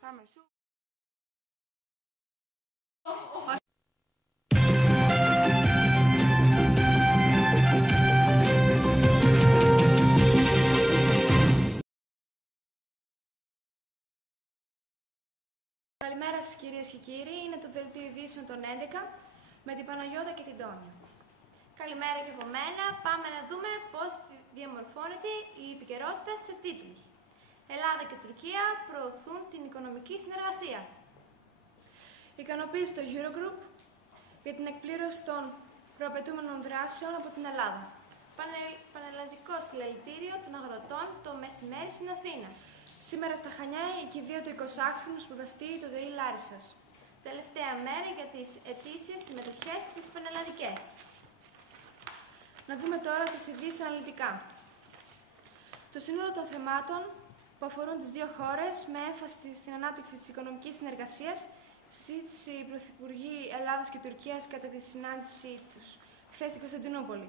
Πάμε σου. Καλημέρα σας κυρίες και κύριοι, είναι το Δελτίο Ειδήσεων των 11 με την Παναγιώτα και την Τόνια. Καλημέρα και από μένα. Πάμε να δούμε πώς διαμορφώνεται η επικαιρότητα σε τίτλους. Ελλάδα και Τουρκία προωθούν την οικονομική συνεργασία. Ικανοποίηση στο Eurogroup για την εκπλήρωση των προαπαιτούμενων δράσεων από την Ελλάδα. Πανελλαδικό συλλαλητήριο των αγροτών το μεσημέρι στην Αθήνα. Σήμερα στα Χανιά η κηδεία του 20χρονου σπουδαστή του ΔΕΗ Λάρισσας. Τελευταία μέρα για τις ετήσιες συμμετοχές της πανελλαδικές. Να δούμε τώρα τις ειδήσεις αναλυτικά. Το σύνολο των θεμάτων που αφορούν τις δύο χώρες με έμφαση στην ανάπτυξη της οικονομικής συνεργασίας συζήτησε οι Πρωθυπουργοί Ελλάδας και Τουρκίας κατά τη συνάντησή τους χθες στην Κωνσταντινούπολη.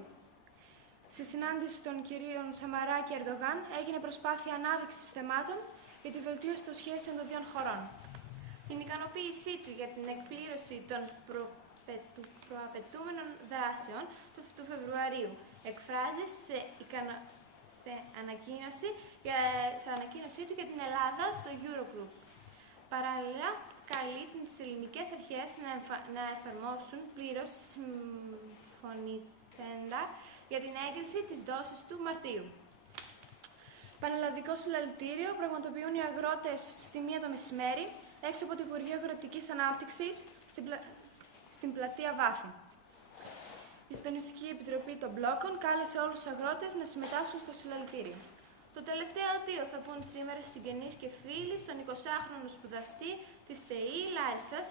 Στη συνάντηση των κυρίων Σαμαρά και Ερντογάν έγινε προσπάθεια ανάδειξης θεμάτων για τη βελτίωση των σχέσεων των δύο χωρών. Την ικανοποίησή του για την εκπλήρωση των προαπαιτούμενων δράσεων του Φεβρουαρίου εκφράζει σε ανακοίνωσή του για την Ελλάδα το Eurogroup. Παράλληλα, καλεί τις ελληνικές αρχές να εφαρμόσουν πλήρως συμφωνηθέντα για την έγκριση της δόσης του Μαρτίου. Πανελλαδικό συλλαλητήριο πραγματοποιούν οι αγρότες στη 1 το μεσημέρι έξω από το Υπουργείο Αγροτικής Ανάπτυξης στην πλατεία Βάφη. Η Συντονιστική Επιτροπή των Μπλόκων κάλεσε όλους τους αγρότες να συμμετάσχουν στο συλλαλητήριο. Το τελευταίο δύο θα πούν σήμερα συγγενείς και φίλοι στον 20χρονο σπουδαστή της ΤΕΗ Λάρισσας,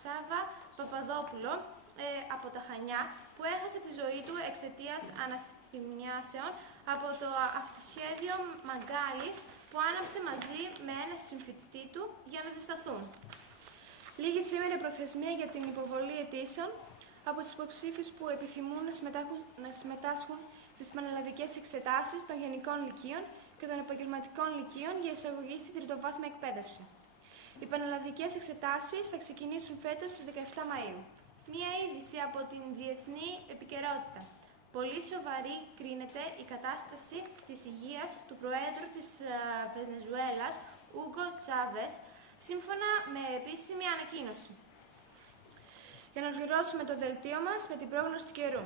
Σάβα Παπαδόπουλο, από τα Χανιά, που έχασε τη ζωή του εξαιτίας αναθυμιάσεων από το αυτοσχέδιο Μαγκάλι που άναψε μαζί με ένα συμφοιτητή του για να ζεσταθούν. Λίγη σήμερα η προθεσμία για την υποβολή αιτήσεων από τους υποψήφιους που επιθυμούν να συμμετάσχουν στις πανελλαδικές εξετάσεις των γενικών λυκείων και των επαγγελματικών λυκείων για εισαγωγή στην τριτοβάθμια εκπαίδευση. Οι πανελλαδικές εξετάσεις θα ξεκινήσουν φέτος στις 17 Μαΐου. Μία είδηση από την διεθνή επικαιρότητα. Πολύ σοβαρή κρίνεται η κατάσταση της υγείας του Προέδρου της Βενεζουέλας, Ούγκο Τσάβες, σύμφωνα με επίσημη ανακοίνωση. Για να ολοκληρώσουμε το δελτίο μας με την πρόγνωση του καιρού.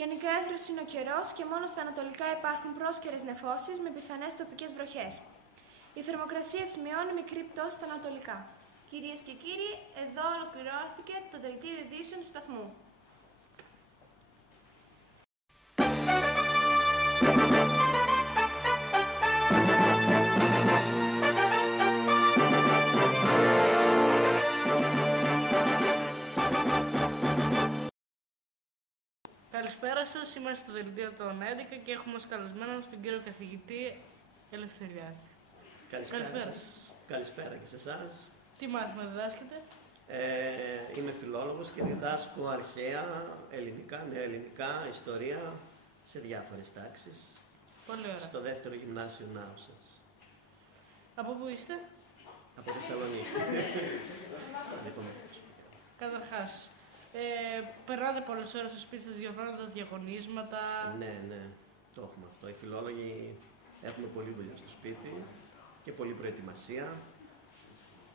Γενικά έθρος είναι ο καιρός και μόνο στα ανατολικά υπάρχουν πρόσκαιρες νεφώσεις με πιθανές τοπικές βροχές. Η θερμοκρασία σημειώνει μικρή πτώση στα ανατολικά. Κυρίες και κύριοι, εδώ ολοκληρώθηκε το δελτίο ειδήσεων του σταθμού. Καλησπέρα σας, είμαστε στο δελτίο των 11 και έχουμε ως καλεσμένο τον κύριο καθηγητή Ελευθεριάκη. Καλησπέρα σας. Καλησπέρα και σε εσάς. Τι μάθημα διδάσκετε? Είμαι φιλόλογος και διδάσκω αρχαία, ελληνικά, νεοελληνικά, ιστορία σε διάφορες τάξεις. Πολύ ωραία. Στο δεύτερο γυμνάσιο Νάουσας. Από πού είστε? Από Θεσσαλονίκη. Καταρχάς, περνάτε πολλές ώρες στο σπίτι σας, διορθώνετε τα διαγωνίσματα. Ναι, το έχουμε αυτό. Οι φιλόλογοι έχουμε πολλή δουλειά στο σπίτι και πολλή προετοιμασία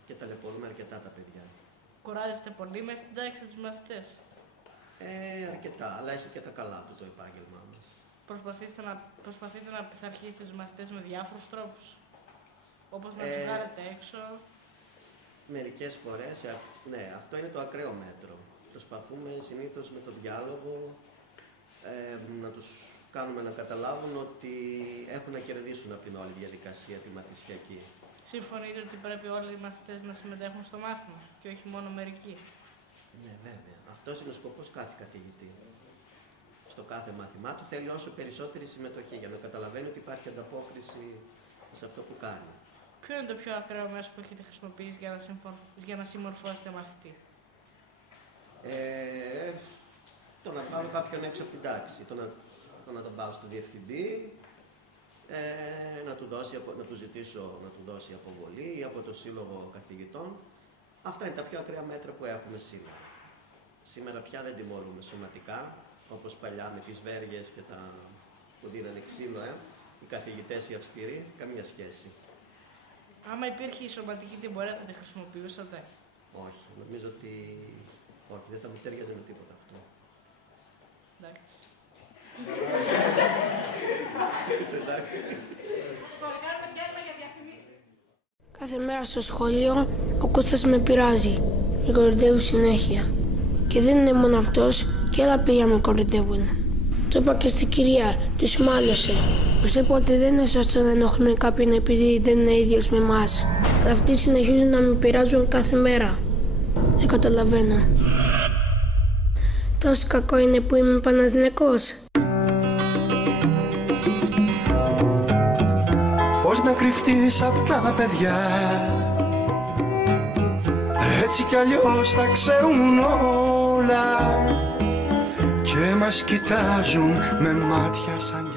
και ταλαιπωρούμε αρκετά τα παιδιά. Κουράζεστε πολύ μέσα στην τάξη τους μαθητές? Αρκετά, αλλά έχει και τα καλά του το επάγγελμά μας. Προσπαθείτε να πειθαρχήσετε τους μαθητές με διάφορους τρόπους, όπως να τους βγάλετε έξω? Μερικές φορές, ναι, αυτό είναι το ακραίο μέτρο. Προσπαθούμε συνήθως με το διάλογο να τους κάνουμε να καταλάβουν ότι έχουν να κερδίσουν από την όλη διαδικασία τη μαθησιακή. Συμφωνείτε ότι πρέπει όλοι οι μαθητές να συμμετέχουν στο μάθημα και όχι μόνο μερικοί? Ναι, βέβαια. Αυτός είναι ο σκοπός κάθε καθηγητή. Στο κάθε μάθημά του θέλει όσο περισσότερη συμμετοχή για να καταλαβαίνει ότι υπάρχει ανταπόκριση σε αυτό που κάνει. Ποιο είναι το πιο ακραίο μέσο που έχετε χρησιμοποιήσει για να συμμορφώσετε μαθητή? Το να πάρω κάποιον έξω από την τάξη, το να τον πάω στο διευθυντή, να του να του ζητήσω να του δώσει αποβολή ή από το Σύλλογο Καθηγητών. Αυτά είναι τα πιο ακραία μέτρα που έχουμε σήμερα. Σήμερα πια δεν τιμωρούμε σωματικά, όπως παλιά με τις βέργες και τα που δίνανε ξύλο, οι καθηγητές οι αυστηροί, καμία σχέση. Άμα υπήρχε η σωματική τιμωρία, θα τη χρησιμοποιούσατε? Όχι, νομίζω ότι όχι, δεν θα μου ταιριάζει με τίποτα αυτό. Κάθε μέρα στο σχολείο ο Κώστας με πειράζει, με κοροϊδεύει συνέχεια. Και δεν είναι μόνο αυτός, και άλλα παιδιά με κοροϊδεύουν. Το είπα και στην κυρία, τους μάλωσε. Πιστεύω ότι δεν είναι σωστό να ενοχλούμε κάποιον επειδή δεν είναι ίδιος με εμάς. Αλλά αυτοί συνεχίζουν να με πειράζουν κάθε μέρα. Δεν καταλαβαίνω. Τόσο κακό είναι που είμαι Παναθηναϊκός. Πώς να κρυφτείς απ' τα παιδιά, έτσι κι αλλιώς τα ξέρουν όλα και μας κοιτάζουν με μάτια σαν